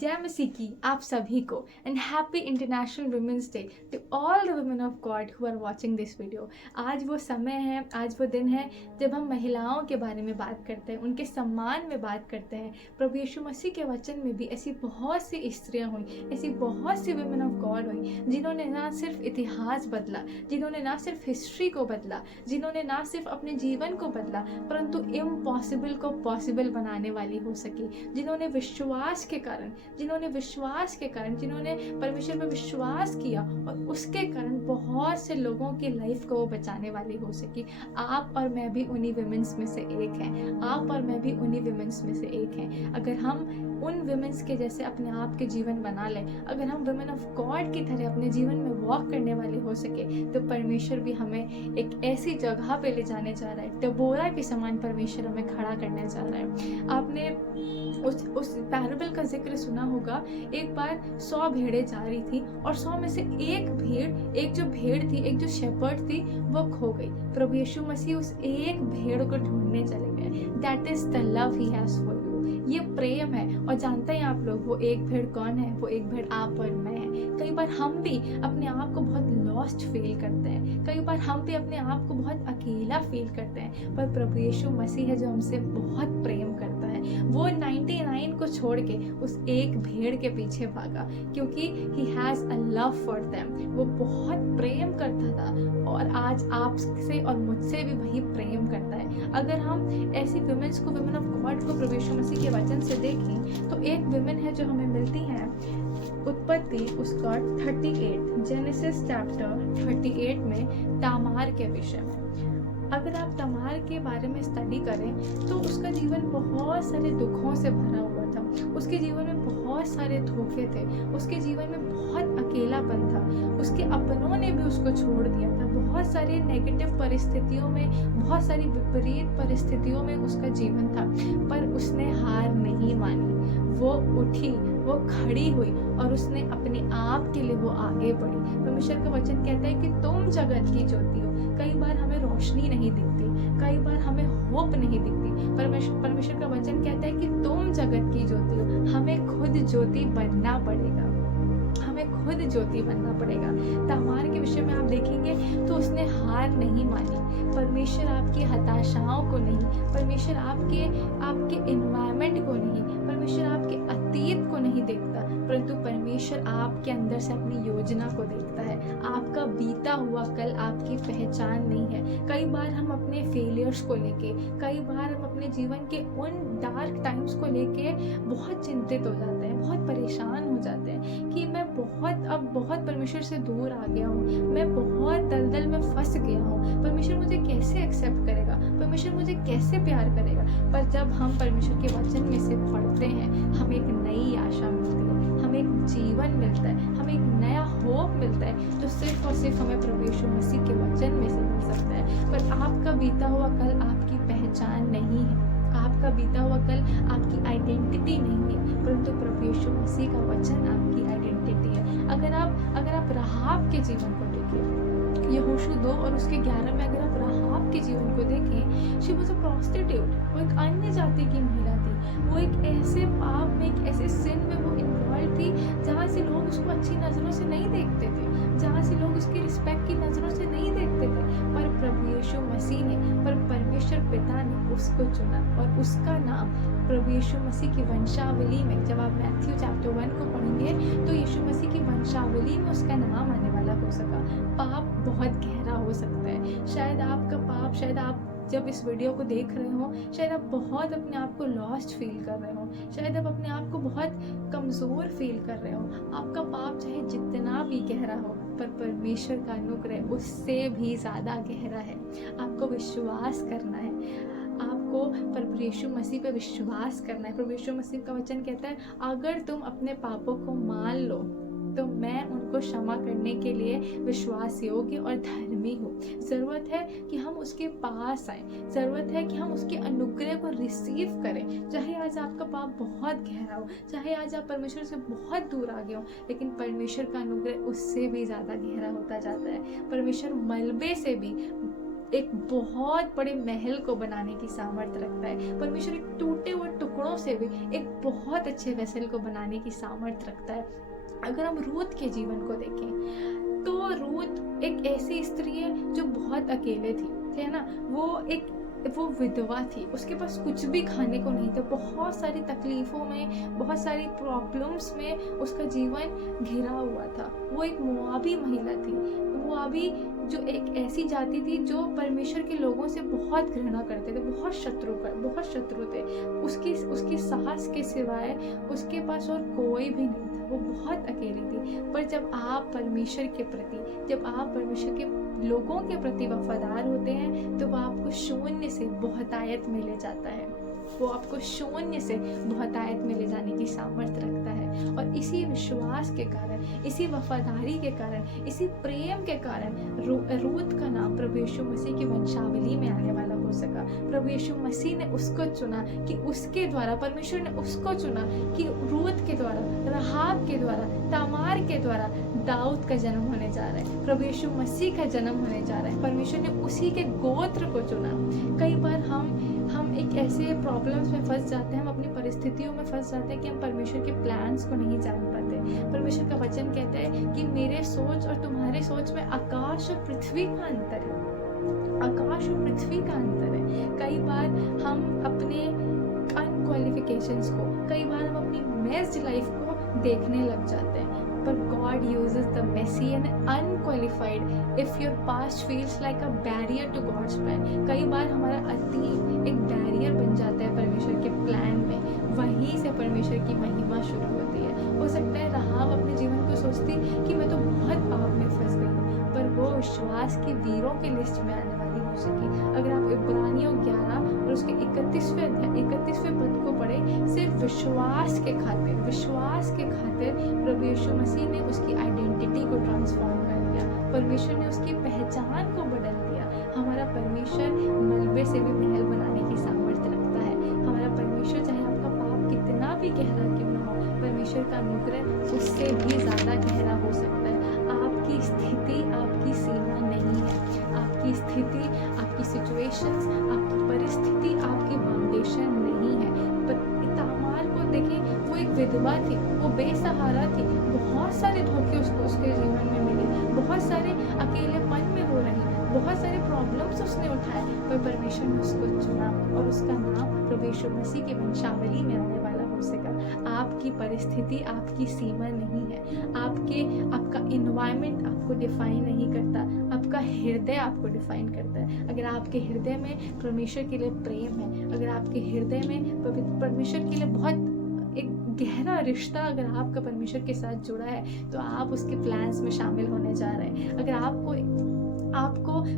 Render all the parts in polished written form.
जय मसीह की आप सभी को and happy international women's day to all the women of God who are watching this video. आज वो समय है, आज वो दिन है जब हम महिलाओं के बारे में बात करते हैं, उनके सम्मान में बात करते हैं। प्रभु यीशु मसीह के वचन में भी ऐसी बहुत सी स्त्रियां हुई, ऐसी बहुत सी वुमेन ऑफ गॉड हुई जिन्होंने ना सिर्फ इतिहास बदला, जिन्होंने ना सिर्फ हिस्ट्री को बदला, जिन्होंने ना सिर्फ अपने जीवन को बदला परंतु इम्पॉसिबल को पॉसिबल बनाने वाली हो सकी, जिन्होंने विश्वास के कारण जिन्होंने परमेश्वर पर विश्वास किया और उसके कारण बहुत से लोगों की लाइफ को वो बचाने वाली हो सकी। आप और मैं भी उन्हीं वुमेन्स में से एक हैं, आप और मैं भी उन्हीं वुमेन्स में से एक हैं। अगर हम उन वुमेन्स के जैसे अपने आप के जीवन बना लें, अगर हम वुमेन ऑफ गॉड की तरह अपने जीवन में वॉक करने वाले हो सके, तो परमेश्वर भी हमें एक ऐसी जगह पे ले जाने जा रहा है, डबोरा के समान परमेश्वर हमें खड़ा करने जा रहा है। आपने उस पैराबल का जिक्र सुना होगा। एक बार 100 भेड़ें जा रही थी और 100 में से एक जो भेड़ थी, एक जो शेपर्ड थी, वो खो गई। प्रभु यीशु मसीह उस एक भेड़ को ढूंढने चले गए। That is the love he has for you. ये प्रेम है। और जानते हैं आप लोग वो एक भेड़ कौन है? वो एक भेड़ आप और मैं है। कई बार हम भी अपने आप को बहुत लॉस्ट फील करते हैं, कई बार हम भी अपने आप को बहुत अकेला फील करते हैं, पर प्रभु यीशु मसीह है जो हमसे बहुत प्रेम करता है। वो 99 को छोड़ के उस एक भेड़ के पीछे भागा क्योंकि he has a love for them. वो बहुत प्रेम करता था और आज आपसे और मुझसे भी वही प्रेम करता है। अगर हम ऐसी वुमेन्स को, वुमेन ऑफ गॉड को प्रभु यीशु मसीह के वचन से देखें तो एक वुमेन है जो हमें मिलती है उत्पत्ति उसका 38, जेनेसिस चैप्टर 38 में तामार के विषय में। अगर आप तमार के बारे में स्टडी करें तो उसका जीवन बहुत सारे दुखों से भरा हुआ था। उसके जीवन में बहुत सारे धोखे थे, उसके जीवन में बहुत अकेलापन था, उसके अपनों ने भी उसको छोड़ दिया था। बहुत सारी नेगेटिव परिस्थितियों में, बहुत सारी विपरीत परिस्थितियों में उसका जीवन था, पर उसने हार नहीं मानी। वो उठी, वो खड़ी हुई और उसने अपने आप के लिए वो आगे बढ़ी। परमेश्वर का वचन कहता है कि तुम जगत की ज्योति हो। कई बार हमें रोशनी नहीं दिखती, कई बार हमें होप नहीं दिखती। परमेश्वर का वचन कहता है कि तुम जगत की ज्योति हो। हमें खुद ज्योति बनना पड़ेगा, हमें खुद ज्योति बनना पड़ेगा। तामार के विषय में आप देखेंगे तो उसने हार नहीं मानी। परमेश्वर आपकी हताशाओं को नहीं, परमेश्वर आपके एनवायरनमेंट को नहीं, परमेश्वर आपके अतीत को नहीं देखता, परंतु परमेश्वर आपके अंदर से अपनी योजना को देखता है। आपका बीता हुआ कल आपकी पहचान नहीं है। कई बार हम अपने फेलियर्स को लेके, कई बार हम अपने जीवन के उन डार्क टाइम्स को लेके बहुत चिंतित हो जाते हैं, बहुत परेशान हो जाते हैं कि मैं अब बहुत परमेश्वर से दूर आ गया हूँ, मैं बहुत दलदल में फंस गया हूँ, परमेश्वर मुझे कैसे एक्सेप्ट करेगा, परमेश्वर मुझे कैसे प्यार करेगा। पर जब हम परमेश्वर के वचन में से पढ़ते हैं, हमें एक नई आशा मिलती है, हमें एक जीवन मिलता है, हमें एक नया होप मिलता है जो सिर्फ और सिर्फ हमें प्रभु यीशु मसीह के वचन में से मिल सकता है। पर आपका बीता हुआ कल आपकी पहचान नहीं है, आपका बीता हुआ कल आपकी आइडेंटिटी नहीं है, परंतु प्रभु यीशु मसीह का वचन आपकी आइडेंटिटी है। अगर आप राहाब के जीवन को देखें, यहोशू 2 और उसके 11 में अगर आप राहाब के जीवन को देखें, शी वाज अ प्रोस्टिट्यूट। वो एक अन्य जाति की महिला थी। वो एक ऐसे पाप में, एक ऐसे सिन में वो इन्वॉल्व थी जहाँ से लोग उसको अच्छी नज़रों से नहीं देखते थे, जहाँ से लोग उसकी रिस्पेक्ट की नज़रों से नहीं देखते थे। पर प्रभु यीशु मसीह ने, पर परमेश्वर पिता ने उसको चुना और उसका नाम प्रभु यीशु मसीह की वंशावली में, जब आप मैथ्यू चैप्टर 1 को पढ़ेंगे तो यीशु मसीह की वंशावली में उसका नाम आने वाला हो सका। पाप बहुत गहरा हो सकता है। शायद आपका पाप, शायद आप जब इस वीडियो को देख रहे हो, शायद आप बहुत अपने आप को लॉस्ट फील कर रहे हो, शायद आप अपने आप को बहुत कमज़ोर फील कर रहे हो। आपका पाप चाहे जितना भी गहरा हो, पर परमेश्वर का अनुग्रह उससे भी ज़्यादा गहरा है। आपको विश्वास करना है, आपको प्रभु यीशु मसीह पे विश्वास करना है। प्रभु यीशु मसीह का वचन कहता है, अगर तुम अपने पापों को मान लो तो मैं उनको क्षमा करने के लिए विश्वास योग्य और धर्मी हूँ। ज़रूरत है कि हम उसके पास आएँ, ज़रूरत है कि हम उसके अनुग्रह को रिसीव करें। चाहे आज आपका पाप बहुत गहरा हो, चाहे आज आप परमेश्वर से बहुत दूर आ गए हो, लेकिन परमेश्वर का अनुग्रह उससे भी ज़्यादा गहरा होता जाता है। परमेश्वर मलबे से भी एक बहुत बड़े महल को बनाने की सामर्थ्य रखता है। परमेश्वर एक टूटे हुए टुकड़ों से भी एक बहुत अच्छे वेसल को बनाने की सामर्थ्य रखता है। अगर हम रूत के जीवन को देखें तो रूत एक ऐसी स्त्री है जो बहुत अकेले थी, है ना। वो विधवा थी, उसके पास कुछ भी खाने को नहीं था, बहुत सारी तकलीफ़ों में, बहुत सारी प्रॉब्लम्स में उसका जीवन घिरा हुआ था। वो एक मोआबी महिला थी। मोआबी जो एक ऐसी जाति थी जो परमेश्वर के लोगों से बहुत घृणा करते थे, बहुत शत्रु थे। उसकी सास के सिवाय उसके पास और कोई भी नहीं था, वो बहुत अकेली थी। पर जब आप परमेश्वर के प्रति, जब आप परमेश्वर के लोगों के प्रति वफादार होते हैं तो वो आपको शून्य से बहुतायत में ले जाता है। वो आपको शून्य से बहुतायत में ले जाने की सामर्थ्य रखता है। और इसी विश्वास के कारण, इसी वफादारी के कारण, इसी प्रेम के कारण रूत का नाम प्रभु यीशु मसीह की वंशावली में आने वाला हो सका। प्रभु यीशु मसीह ने उसको चुना कि उसके द्वारा, परमेश्वर ने उसको चुना कि रूत के द्वारा, रहाब के द्वारा, तामार के द्वारा दाऊद का जन्म होने जा रहा है, प्रभु यीशु मसीह का जन्म होने जा रहा है। परमेश्वर ने उसी के गोत्र को चुना। कई बार हम एक ऐसे प्रॉब्लम्स में फंस जाते हैं, हम अपनी परिस्थितियों में फंस जाते हैं कि हम परमेश्वर के प्लान्स को नहीं जान पाते। परमेश्वर का वचन कहता है कि मेरे सोच और तुम्हारे सोच में आकाश और पृथ्वी का अंतर है, आकाश और पृथ्वी का अंतर है। कई बार हम अपने अनक्वालिफिकेशंस को, कई बार हम अपनी मेस्ड लाइफ को देखने लग जाते हैं। पर God uses the messy and unqualified if your past feels like a barrier to God's plan। कई बार हमारा अतीत एक बैरियर बन जाता है परमेश्वर के प्लान में, वहीं से परमेश्वर की महिमा शुरू होती है। हो सकता है राहाब अपने जीवन को सोचती कि मैं तो बहुत पाप में फंस गई हूँ, पर वो विश्वास के वीरों की लिस्ट में आने वाली हो सकी। अगर आप इब्रानियों 11 और उसके 31वें पद को पढ़े, सिर्फ विश्वास के खातिर प्रभु यीशु मसीह ने उसकी आइडेंटिटी को ट्रांसफॉर्म कर दिया। परमेश्वर ने उसकी पहचान को बदल दिया। हमारा परमेश्वर मलबे से भी महल बनाने की सामर्थ्य रखता है। हमारा परमेश्वर, चाहे आपका पाप कितना भी गहरा क्यों ना हो, परमेश्वर का अनुग्रह उससे भी ज़्यादा गहरा हो सकता है। आपकी स्थिति आपकी सीमा नहीं है। आपकी स्थिति, आपकी सिचुएशंस, आपकी परिस्थिति आपकी फाउंडेशन नहीं है। तामार को देखिए, वो एक विधवा थी, वो बेसहारा थी, बहुत सारे धोखे उसके जीवन में मिले, बहुत सारे अकेलेपन में वो रही, बहुत सारे प्रॉब्लम्स उसने उठाए, पर परमेश्वर ने उसको चुना और उसका नाम प्रभु यीशु मसीह की वंशावली में आने वाला हो सका। आपकी परिस्थिति आपकी सीमा नहीं है। आपका इन्वायरमेंट आपको डिफाइन नहीं करता, आपका हृदय आपको डिफाइन करता है। अगर आपके हृदय में परमेश्वर के लिए प्रेम है, अगर आपके हृदय में परमेश्वर के लिए बहुत एक गहरा रिश्ता अगर आपका परमेश्वर के साथ जुड़ा है, तो आप उसके प्लान्स में शामिल होने जा रहे हैं। अगर आपको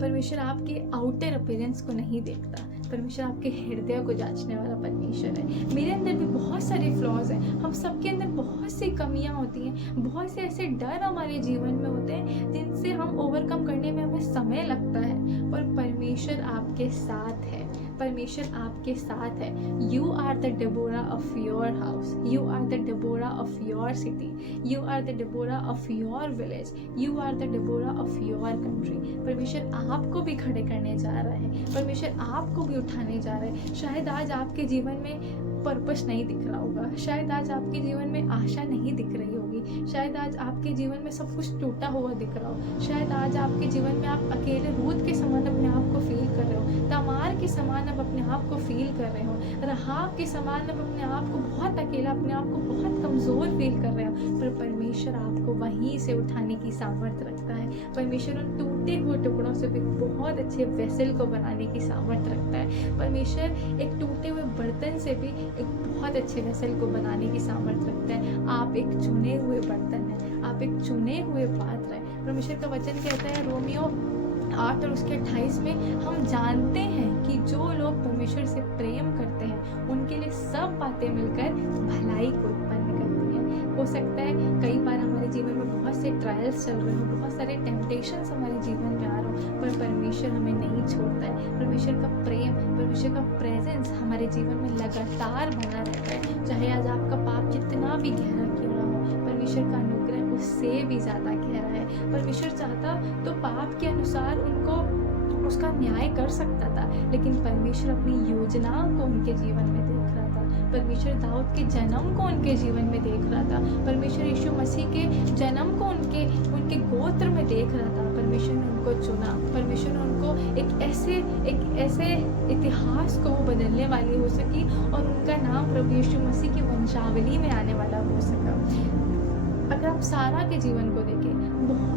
परमेश्वर आपके आउटर अपीयरेंस को नहीं देखता, परमेश्वर आपके हृदय को जांचने वाला परमेश्वर है। मेरे अंदर भी बहुत सारे फ्लॉज हैं, हम सबके अंदर बहुत सी कमियां होती हैं, बहुत से ऐसे डर हमारे जीवन में होते हैं जिनसे हम ओवरकम करने में हमें समय लगता है, पर परमेश्वर आपके साथ है। परमेश्वर आपके साथ है। You are the Deborah of your house, you are the Deborah of your city, you are the Deborah of your village, you are the Deborah of your country. परमेश्वर आपको भी खड़े करने जा रहा है, परमेश्वर आपको भी उठाने जा रहा है। शायद आज आपके जीवन में पर्पस नहीं दिख रहा होगा, शायद आज आपके जीवन में आशा नहीं दिख रही होगी, शायद आज आपके जीवन में सब कुछ टूटा हुआ दिख रहा हो, शायद आज आपके जीवन में आप अकेले रूत के समान अपने आप को फील कर रहे हो, तमार के समान आप अपने आप को फील कर रहे हो, रहाब के समान आप अपने आप को बहुत अकेला, अपने आप को बहुत कमज़ोर फील कर रहे हो, पर परमेश्वर आपको वहीं से उठाने की सामर्थ्य रखता है। परमेश्वर उन टूटे हुए टुकड़ों से भी बहुत अच्छे वेसल को बनाने की सामर्थ्य रखता है। परमेश्वर एक टूटे हुए बर्तन से भी एक बहुत अच्छे वेसल को बनाने की सामर्थ्य रखता है। आप एक चुने हुए बर्तन हैं, आप एक चुने हुए पात्र हैं। परमेश्वर का वचन कहता है रोमियो 8 और उसके 28 में, हम जानते हैं कि जो लोग परमेश्वर से प्रेम करते हैं उनके लिए सब बातें मिलकर भलाई को उत्पन्न करती हैं। हो सकता है कई बार हमारे जीवन में बहुत से ट्रायल्स चल रहे हो, बहुत सारे टेम्पटेशंस हमारे जीवन में आ रहे हो, पर परमेश्वर हमें नहीं छोड़ता है। परमेश्वर का प्रेम, परमेश्वर का प्रेजेंस हमारे जीवन में लगातार बना रहता है। चाहे आज आपका पाप कितना भी गहरा क्यों ना हो, परमेश्वर का अनुग्रह उससे भी ज़्यादा गहरा है। परमेश्वर चाहता तो पाप के अनुसार उनको उसका न्याय कर सकता था, लेकिन परमेश्वर अपनी योजनाओं को उनके जीवन में देख रहा था। परमेश्वर दाऊद के जन्म को उनके जीवन में देख रहा था। परमेश्वर यीशु मसीह के जन्म को उनके उनके गोत्र में देख रहा था। परमेश्वर ने उनको चुना। परमेश्वर ने उनको एक ऐसे इतिहास को वो बदलने वाली हो सकी और उनका नाम प्रभु यीशु मसीह की वंशावली में आने वाला हो सका। अगर आप सारा के जीवन को देखें,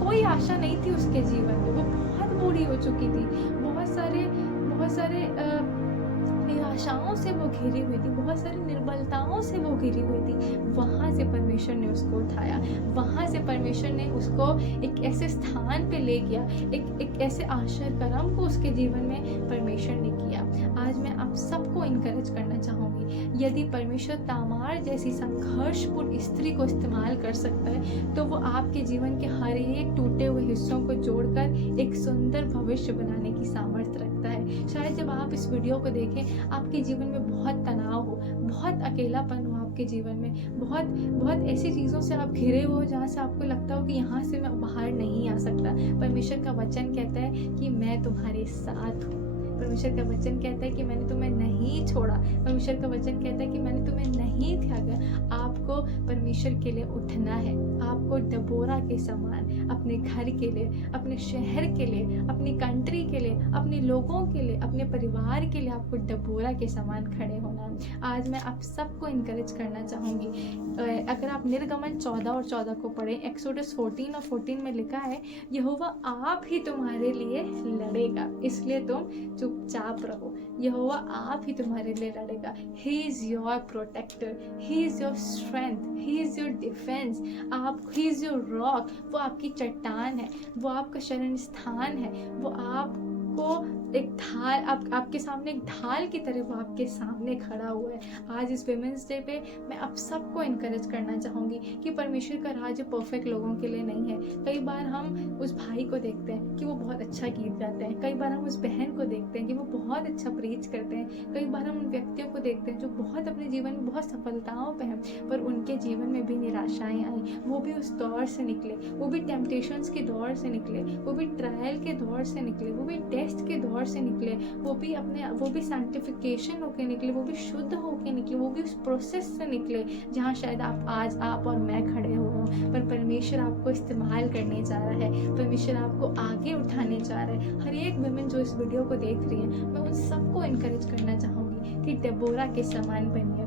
कोई आशा नहीं थी उसके जीवन में, वो बहुत बूढ़ी हो चुकी थी, बहुत सारे निराशाओं से वो घिरी हुई थी, बहुत सारी निर्बलताओं से वो घिरी हुई थी। वहाँ से परमेश्वर ने उसको उठाया, वहाँ से परमेश्वर ने उसको एक ऐसे स्थान पे ले गया, एक ऐसे आश्चर्य कर्म को उसके जीवन में परमेश्वर ने किया। आज मैं आप सबको इनकरेज करना चाहूँगी, यदि परमेश्वर तामार जैसी संघर्षपूर्ण स्त्री को इस्तेमाल कर सकता है, तो वो आपके जीवन के हर एक टूटे हुए हिस्सों को जोड़कर एक सुंदर भविष्य बनाने की सामर्थ्य रखता है। शायद जब आप इस वीडियो को देखें, आपके जीवन में बहुत तनाव हो, बहुत अकेलापन हो आपके जीवन में, बहुत ऐसी चीज़ों से आप घिरे हो जहाँ से आपको लगता हो कि यहाँ से मैं बाहर नहीं आ सकता। परमेश्वर का वचन कहता है कि मैं तुम्हारे साथ हूँ। परमेश्वर का वचन कहता है कि मैंने तुम्हें नहीं छोड़ा। परमेश्वर का वचन कहता है कि मैंने तुम्हें नहीं त्यागा। आपको परमेश्वर के लिए उठना है। आपको डबोरा के समान अपने घर के लिए, अपने शहर के लिए, अपनी कंट्री के लिए, अपने लोगों के लिए, अपने परिवार के लिए आपको डबोरा के समान खड़े होना है। आज मैं आप सबको इनकरेज करना चाहूँगी, अगर आप निर्गमन 14 और 14 को पढ़ें, एक्सोडस 14 और 14 में लिखा है, यहोवा आप ही तुम्हारे लिए लड़ेगा, इसलिए तुम चुपचाप रहो। यहोवा आप ही तुम्हारे लिए लड़ेगा। He is your protector, he is your strength, he is your defence. He is your rock, वो आपकी चट्टान है, वो आपका शरण स्थान है, वो आपको एक ढाल, आपके सामने एक ढाल की तरह वो आपके सामने खड़ा हुआ है। आज इस विमेंस डे पे मैं आप सबको इनकरेज करना चाहूँगी कि परमेश्वर का राज्य परफेक्ट लोगों के लिए नहीं है। कई बार हम उस भाई को देखते हैं कि वो बहुत अच्छा गीत गाते हैं, कई बार हम उस बहन को देखते हैं कि वो बहुत अच्छा प्रीच करते हैं, कई बार हम उन व्यक्तियों को देखते हैं जो बहुत अपने जीवन में बहुत सफलताओं पे हैं, पर उनके जीवन में भी निराशाएं आई। वो भी उस दौर से निकले, वो भी टेम्पटेशंस के दौर से निकले, वो भी ट्रायल के दौर से निकले, वो भी टेस्ट के दौर से निकले, वो भी सैंक्टिफिकेशन होके निकले, वो भी शुद्ध होके निकले, वो भी उस प्रोसेस से निकले जहाँ शायद आप और मैं खड़े हुए हों। पर परमेश्वर आपको इस्तेमाल करने जा रहा है, परमेश्वर आपको आगे उठाने जा रहा है। हर एक वुमेन जो इस वीडियो को देख रही है, मैं उन सबको इनकरेज करना चाहूँगी कि डबोरा के समान बनिए,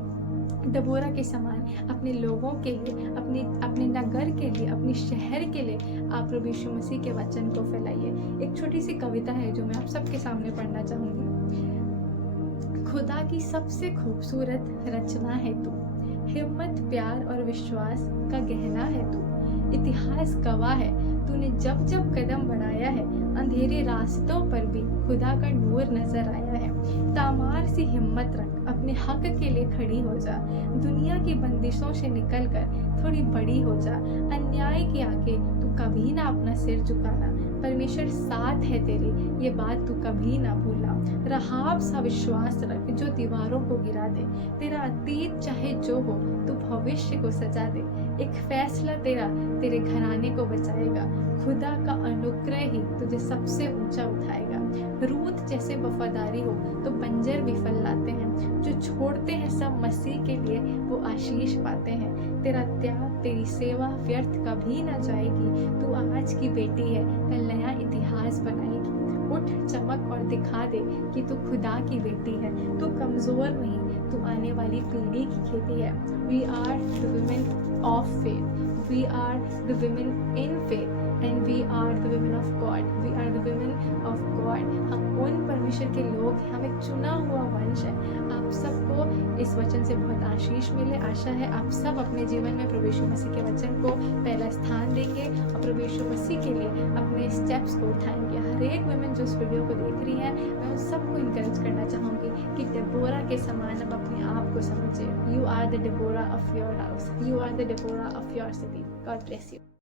डबोरा के समान अपने लोगों के लिए, अपने नगर के लिए, अपने शहर के लिए आप प्रभु यीशु मसीह के वचन को फैलाइए। एक छोटी सी कविता है जो मैं आप सबके सामने पढ़ना चाहूँगी। खुदा की सबसे खूबसूरत रचना है तू, हिम्मत, प्यार और विश्वास का गहना है तू। इतिहास गवाह है तूने जब जब कदम बढ़ाया है, अंधेरे रास्तों पर भी खुदा का नूर नजर आया है। तामार सी हिम्मत रख, अपने हक के लिए खड़ी हो जा, दुनिया की बंदिशों से निकलकर थोड़ी बड़ी हो जा। अन्याय के आगे तू कभी ना अपना सिर झुकाना, परमेश्वर साथ है तेरे, ये बात तू कभी ना भूलना। रहाब सा विश्वास रख जो दीवारों को गिरा दे, तेरा अतीत चाहे जो हो तू भविष्य को सजा दे। एक फैसला तेरा तेरे घराने को बचाएगा, खुदा का अनुग्रह ही तुझे सबसे ऊंचा उठाएगा। रूत जैसे वफादारी हो तो बंजर भी फल लाते हैं, जो छोड़ते हैं सब मसीह के लिए वो आशीष पाते हैं। तेरा त्याग, तेरी सेवा व्यर्थ कभी ना जाएगी। तू आज की बेटी है, कल नया इतिहास बनाएगी। उठ, चमक और दिखा दे कि तू खुदा की बेटी है। तू कमजोर नहीं, तू आने वाली पीढ़ी की खेती है। We are the women of faith, we are the women in faith and we are the women of God, we are the women of God. हम उन परमेश्वर के लोग हैं, हम एक चुना हुआ वंश है। आप सबको इस वचन से बहुत आशीष मिले। आशा है आप सब अपने जीवन में प्रभु यीशु मसीह के वचन को पहला स्थान देंगे और प्रभु यीशु मसीह के लिए अपने स्टेप्स को उठाएंगे। हर एक वुमेन जो इस वीडियो को देख रही है, मैं उन सबको इनकरेज करना चाहूँगी कि डबोरा के समान अब अपने आप को समझे। You are the Deborah of your house, you are the Deborah of your city. God bless you.